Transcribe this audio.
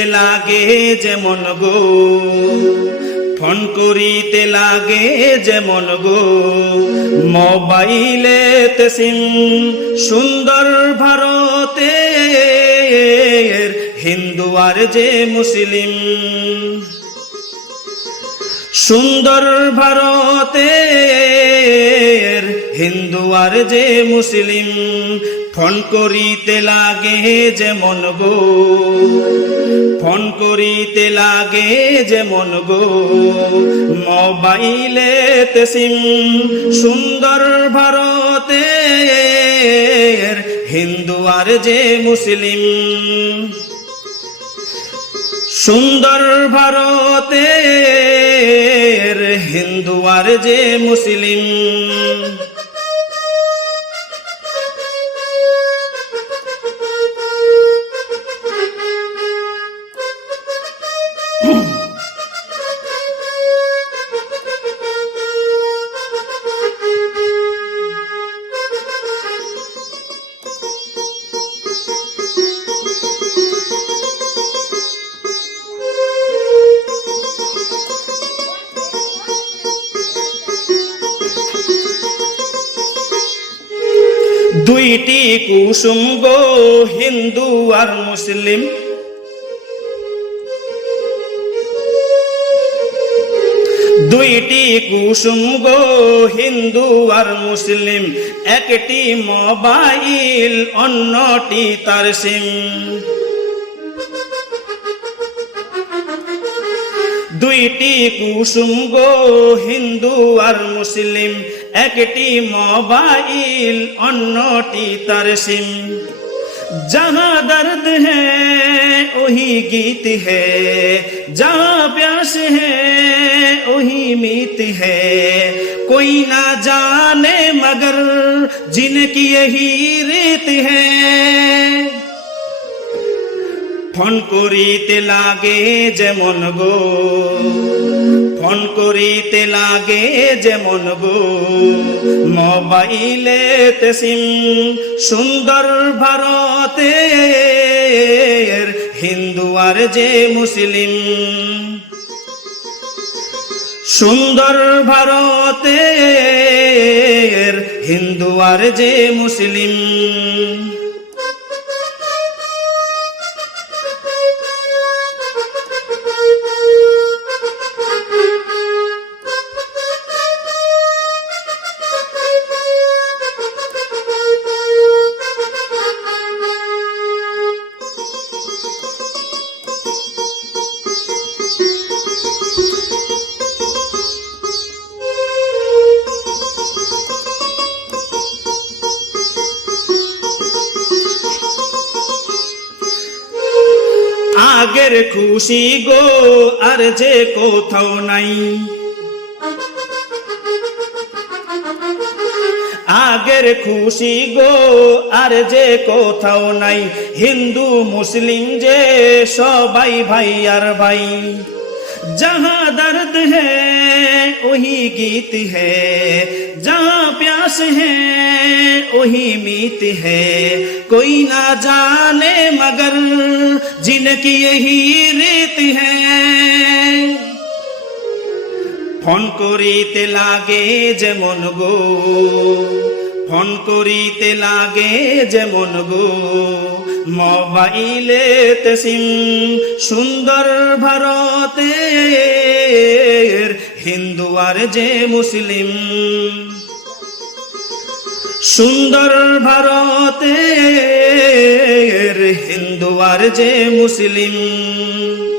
করিতে লাগে যেমন গো, ফোন করিতে লাগে যেমন গো, মোবাইলেতে সিম সুন্দর ভারতের হিন্দু আর যে মুসলিম। সুন্দর ভারতের হিন্দু আর যে মুসলিম, ফোন করিতে লাগে যেমন গো, ফোন করিতে লাগে যেমন গো, মোবাইলেতে সিম সুন্দর ভারতের হিন্দু আর যে মুসলিম। সুন্দর ভারতের হিন্দু আর যে মুসলিম। দুইটি কুসুম গো হিন্দু আর মুসলিম, দুইটি কুসুম গো হিন্দু আর মুসলিম, একটি মোবাইল অন্যটি তার সিম। দুইটি কুসুম গো হিন্দু আর মুসলিম, একটি মোবাইল অন্যটি তার সিম। जहाँ दर्द है वही गीत है, जहाँ प्यास है वही मीत है, कोई ना जाने मगर जिनकी यही रीत है। ফোন করিতে লাগে যেমন গো, ফোন করিতে লাগে যেমন গো, মোবাইলেতে সিম সুন্দর ভারতের হিন্দু আর যে মুসলিম। সুন্দর ভারতের হিন্দু আর যে মুসলিম। আগের খুশি গো আর যে কোথাও নাই, আগের খুশি গো আর যে কোথাও নাই, হিন্দু মুসলিম যে সবাই ভাই আর ভাই। जहाँ दर्द है वही गीत है, जहाँ प्यास है वही मीत है, कोई ना जाने मगर जिनकी यही रीत है। ফোন করিতে লাগে যেমন গো, ফোন করিতে লাগে যেমন গো, মোবাইলেতে সিম সুন্দর ভারতের হিন্দু আর যে মুসলিম। সুন্দর ভারতের হিন্দু আর যে মুসলিম।